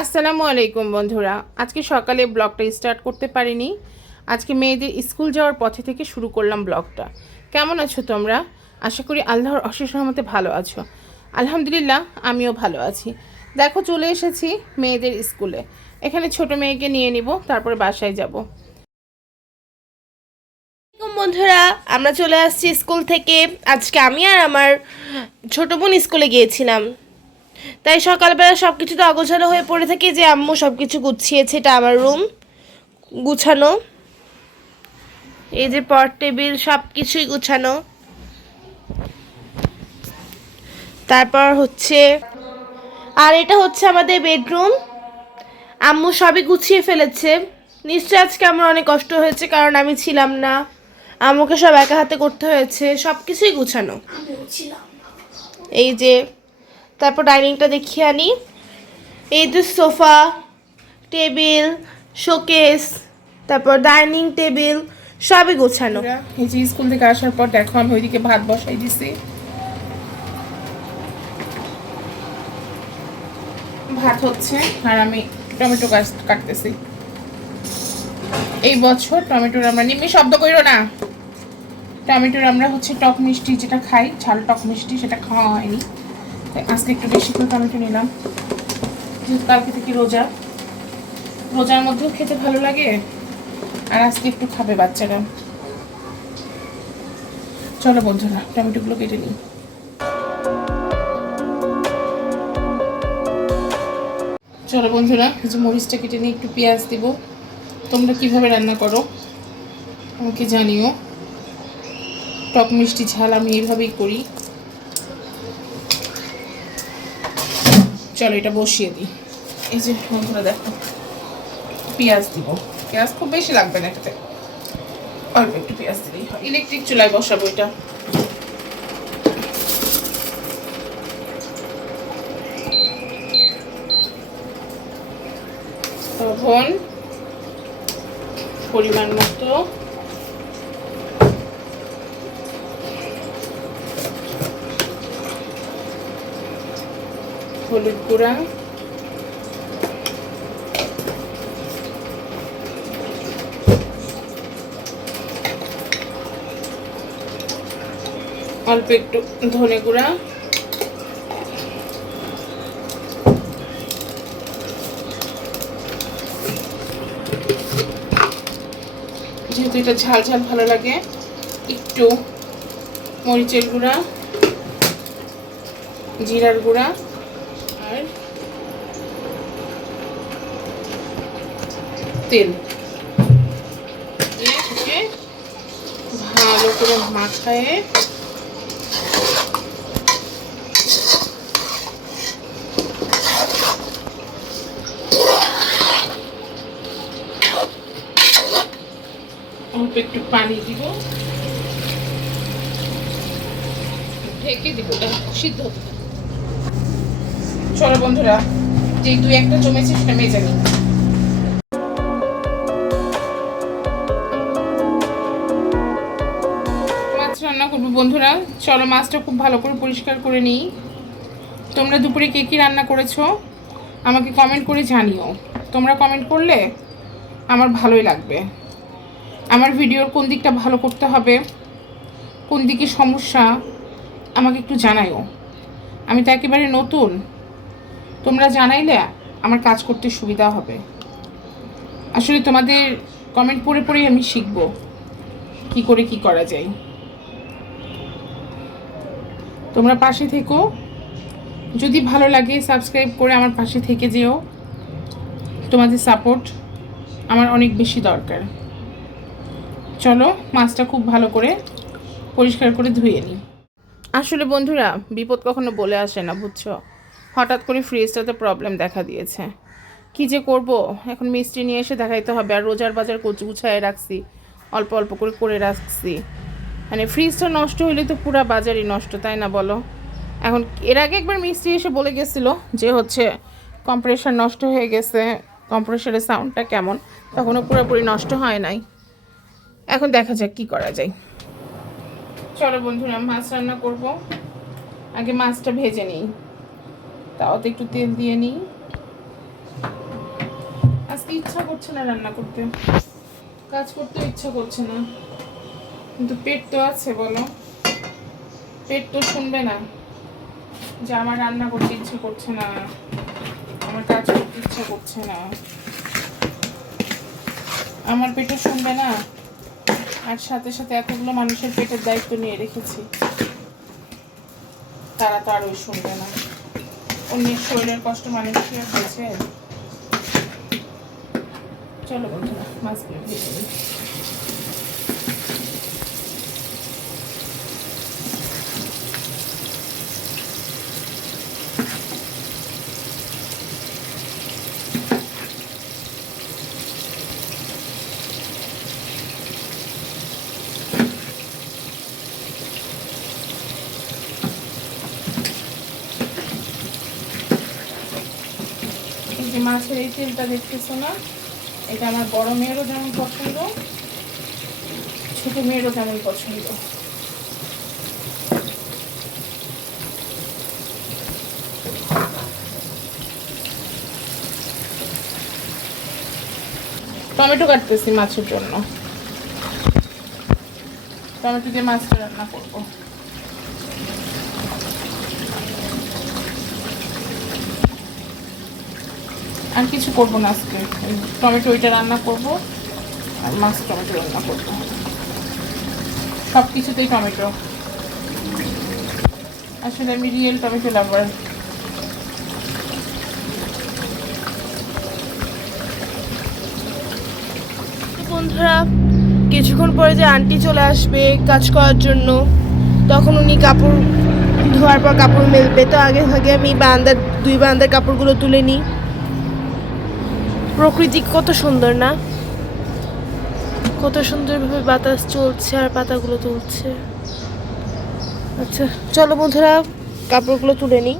আসসালামু আলাইকুম বন্ধুরা, আজকে সকালে ব্লগটা স্টার্ট করতে পারিনি। আজকে মেয়েদের স্কুল যাওয়ার পথে থেকে শুরু করলাম ব্লগটা। কেমন আছো তোমরা? আশা করি আল্লাহর অশেষ রহমতে ভালো আছো। আলহামদুলিল্লাহ, আমিও ভালো আছি। দেখো, চলে এসেছি মেয়েদের স্কুলে। এখানে ছোট মেয়েকে নিয়ে নিব, তারপরে বাসায় যাব। বন্ধুরা, আমরা চলে আসছি স্কুল থেকে। আজকে আমি আর আমার ছোট বোন স্কুলে গিয়েছিলাম, তাই সকালবেলা সব কিছু তো অগোছালো হয়ে পড়ে থাকে। যে আম্মু সব কিছু গুছিয়েছে, এটা আমার রুম গুছানো, এই যে পট টেবিল সব কিছুই গুছানো। তারপর হচ্ছে, আর এটা হচ্ছে আমাদের বেডরুম। আম্মু সবই গুছিয়ে ফেলেছে। নিশ্চয় আজকে আমার অনেক কষ্ট হয়েছে, কারণ আমি ছিলাম না, আম্মুকে সব একা হাতে করতে হয়েছে। সব কিছুই গুছানো, এই যে। তারপর ডাইনিংটা দেখিয়ে আনি। এই যে সোফা, টেবিল, শোকেস, তারপর ডাইনিং টেবিল সবই গোছানো। এই যে স্কুল থেকে আসার পর দেখো, আমি ওইদিকে ভাত বসাই দিছি। ভাত হচ্ছে আর আমি টমেটো গাছ কাটতেছি। এই বছর টমেটোর আমরা নিম্মি শব্দ কইরো না। টমেটোর আমরা হচ্ছে টক মিষ্টি যেটা খাই, ঝাল টক মিষ্টি, সেটা খাওয়া হয়নি। তাই আজকে একটু বেশি করে টমেটো নিলাম, যেহেতু কালকে থেকে রোজা। রোজার মধ্যেও খেতে ভালো লাগে, আর আজকে একটু খাবে বাচ্চারা। চলো বন্ধুরা, টমেটোগুলো কেটে নিই। চলো বন্ধুরা, এই যে মরিচটা কেটে নিই, একটু পেঁয়াজ দিব। তোমরা কিভাবে রান্না করো আমাকে জানিও। টক মিষ্টি ঝাল আমি এইভাবেই করি। চলো এটা বসিয়ে দিই। এই যে বন্ধুরা দেখো, পেঁয়াজ দিব। পেঁয়াজ খুব বেশি লাগবে না এটাতে, অল্প একটু পেঁয়াজ দিলেই হয়। ইলেকট্রিক চুলায় বসাবো এটা। লবণ পরিমাণ মতো, হলুদ গুঁড়া, অল্প একটু ধনে গুঁড়া, যেহেতু এটা ঝাল ঝাল ভালো লাগে, একটু মরিচের গুঁড়া, জিরার গুঁড়া, আর তেল দিয়ে ভালো করে মাখায়ে অল্প একটু পানি দিব, ঢেকে দিব, সিদ্ধ হতে। চলো বন্ধুরা, যে দুই একটা জমেছে সেটা মেজে নিই। মাছ রান্না করবো বন্ধুরা। চলো মাছটা খুব ভালো করে পরিষ্কার করে নিই। তোমরা দুপুরে কে কী রান্না করেছো আমাকে কমেন্ট করে জানিও। তোমরা কমেন্ট করলে আমার ভালোই লাগবে। আমার ভিডিওর কোন দিকটা ভালো করতে হবে, কোন দিকে সমস্যা, আমাকে একটু জানাইও। আমি তো একেবারে নতুন, তোমরা জানাইলে আমার কাজ করতে সুবিধা হবে। আসলে তোমাদের কমেন্ট পড়ে পড়েই আমি শিখবো কি করে কি করা যায়। তোমরা পাশে থেকো, যদি ভালো লাগে সাবস্ক্রাইব করে আমার পাশে থেকে যেও। তোমাদের সাপোর্ট আমার অনেক বেশি দরকার। চলো মাছটা খুব ভালো করে পরিষ্কার করে ধুয়ে নিই। আসলে বন্ধুরা, বিপদ কখনো বলে আসে না, বুঝছো। হঠাৎ করে ফ্রিজটাতে প্রবলেম দেখা দিয়েছে। কি যে করব, এখন মিষ্টি নিয়ে এসে দেখাইতে হবে। আর রোজার বাজার গুছায় রাখছি, অল্প অল্প করে করে রাখছি। মানে ফ্রিজটা নষ্ট হইলে তো পুরো বাজারই নষ্ট, তাই না বলো। এখন এর আগে একবার মিষ্টি এসে বলে গেছিলো যে হচ্ছে কম্প্রেসার নষ্ট হয়ে গেছে, কম্প্রেসারের সাউন্ডটা কেমন, তখনও পুরোপুরি নষ্ট হয় নাই। এখন দেখা যাক কি করা যায়। চলো বন্ধুরা, মাছ রান্না করব। আগে মাছটা ভেজে নিই, তাওতে একটু তেল দিয়ে নিই। আজকে ইচ্ছা করছে না রান্না করতে, কাজ করতে ইচ্ছা করছে না, কিন্তু পেট তো আছে, বলো পেট তো শুনবে না যে আমার রান্না করতে ইচ্ছা করছে না, আমার কাজ করতে ইচ্ছা করছে না, আমার পেটও শুনবে না। আর সাথে সাথে এতগুলো মানুষের পেটের দায়িত্ব নিয়ে রেখেছি, তারা তো আরোই শুনবে না। অন্যের শরীরের কষ্ট মানুষ কি আর হয়েছে? চলো বন্ধুরা, মাছগুলো ভেজে নিই। এই যে মাছের এই তেলটা দেখতেছো না, এটা আমার বড় মেয়েরও যেমন পছন্দ, ছোট মেয়েরও যেমন পছন্দ। টমেটো কাটতেছি মাছের জন্য, টমেটো দিয়ে মাছটা রান্না করবো। আর কিছু করবো না আজকে, টমেটো ওইটা রান্না করবো আর মাছ টমেটো রান্না করবো, সব কিছুতেই টমেটো। আসলে আমি রিয়েল টমেটো লাভার। বন্ধুরা, কিছুক্ষণ পরে যে আন্টি চলে আসবে কাজ করার জন্য, তখন উনি কাপড় ধোয়ার পর কাপড় মেলবে। তো আগে ভাগে আমি দুই বারান্দার কাপড়গুলো তুলে নিই। প্রকৃতি কত সুন্দর না, কত সুন্দরভাবে বাতাস চলছে আর পাতাগুলো তুলছে। আচ্ছা চলো বন্ধুরা, কাপড়গুলো তুলে নিই।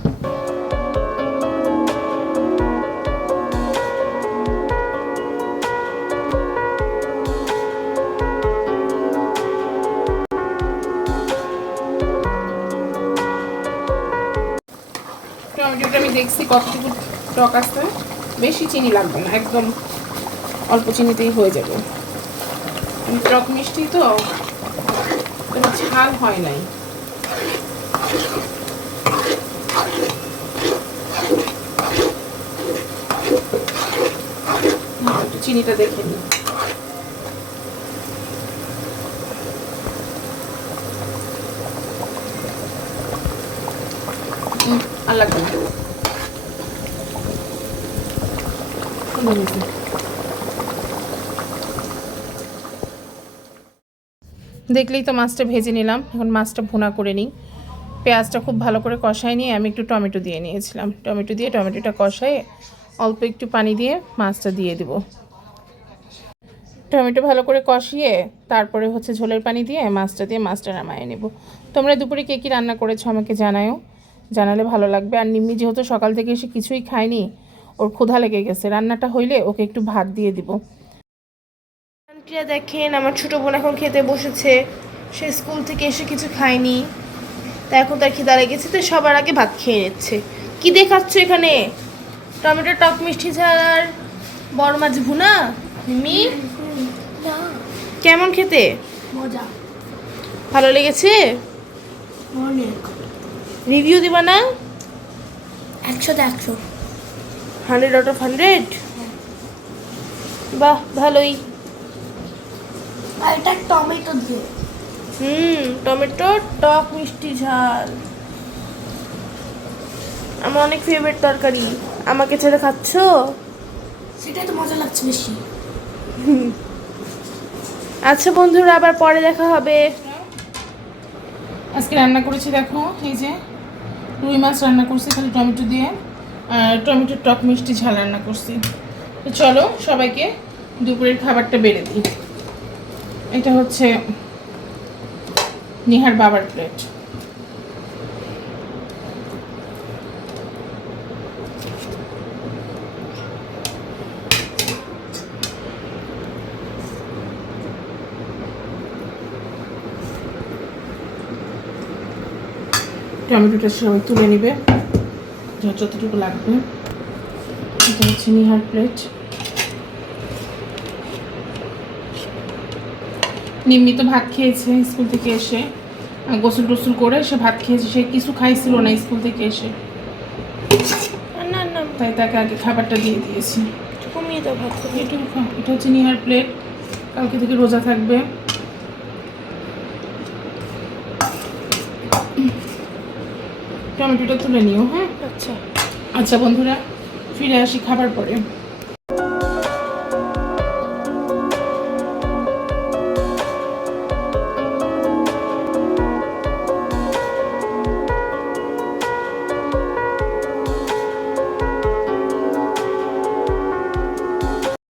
টমেটোটা আমি দেখছি কতটুকু টক আছে, বেশি চিনি লাগবে না, একদম অল্প চিনিতেই হয়ে যাবে। টক মিষ্টি তো, ঝাল হয় নাই। একটু চিনিটা দেখে নিই। আর লাগবে না, দেখলেই তো মাছটা ভেজে নিলাম। এখন মাছটা ভুনা করে নিই। পেঁয়াজটা খুব ভালো করে কষাই নিয়ে আমি একটু টমেটো দিয়ে নিয়েছিলাম, টমেটো দিয়ে টমেটোটা কষায় অল্প একটু পানি দিয়ে মাছটা দিয়ে দেব। টমেটো ভালো করে কষিয়ে তারপরে হচ্ছে ঝোলের পানি দিয়ে মাছটা নামায় নেব। তোমরা দুপুরে কে কী রান্না করেছো আমাকে জানাও, জানালে ভালো লাগবে। আর নিম্মি যেহেতু সকাল থেকে এসে কিছুই খায়নি, ওর ক্ষুধা লেগে গেছে, রান্নাটা হইলে ওকে একটু ভাত দিয়ে দিব। আন্টিরা দেখেন, আমার ছোট বোন এখন খেতে বসেছে, সে স্কুল থেকে এসে কিছু খায়নি, তাই এখন তার খিদা লেগেছে, তো সবার আগে ভাত খেয়ে নিচ্ছে। কি দেখাচ্ছ এখানে? টমেটো টক মিষ্টি ঝাল আর বড় মাছ ভুনা। মিমি কেমন খেতে? মজা, ভালো লেগেছে? অনেক। রিভিউ দিবা না? 100তে 100। 100 আউট অফ 100? বাহ, ভালোই। আর এটা টমেটো দিয়ে। টমেটো টক মিষ্টি ঝাল আমার অনেক ফেভারিট তরকারি। আমাকে ছেড়ে খাচ্ছ? সেটাই তো মজা লাগছে বেশি। আচ্ছা বন্ধুরা, আবার পরে দেখা হবে। আজকে রান্না করেছি দেখো, এই যে রুই মাছ রান্না করছি খালি টমেটো দিয়ে, আর টমেটোর টক মিষ্টি ঝাল রান্না করছি। তো চলো সবাইকে দুপুরের খাবারটা বেড়ে দিই। এটা হচ্ছে নিহার বাবার প্লেট। টমেটোটা সবাই তুলে নিবে যতটুকু লাগবে। এটা হচ্ছে নিহার প্লেট। নিম্মি তো ভাত খেয়েছে স্কুল থেকে এসে, গোসল টোসল করে সে ভাত খেয়েছে, সে কিছু খাইছিল না স্কুল থেকে এসে, না না তাই তাকে আগে খাবারটা দিয়ে দিয়েছি। কমিয়ে দাও ভাত থেকে। এটা হচ্ছে নিহার প্লেট, কালকে থেকে রোজা থাকবে। টমেটোটা তুলে নিও। হ্যাঁ আচ্ছা আচ্ছা বন্ধুরা, ফিরে আসি খাবার পরে।